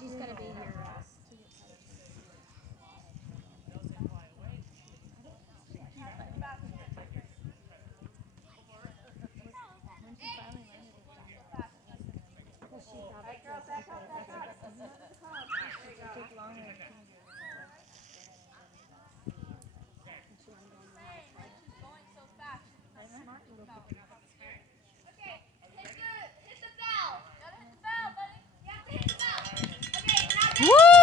she's gonna be here. When she finally landed with John, because she thought it was like it took longer to change her. And she wanted to go on the outside. Smart little cookie. Woo!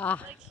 Ah.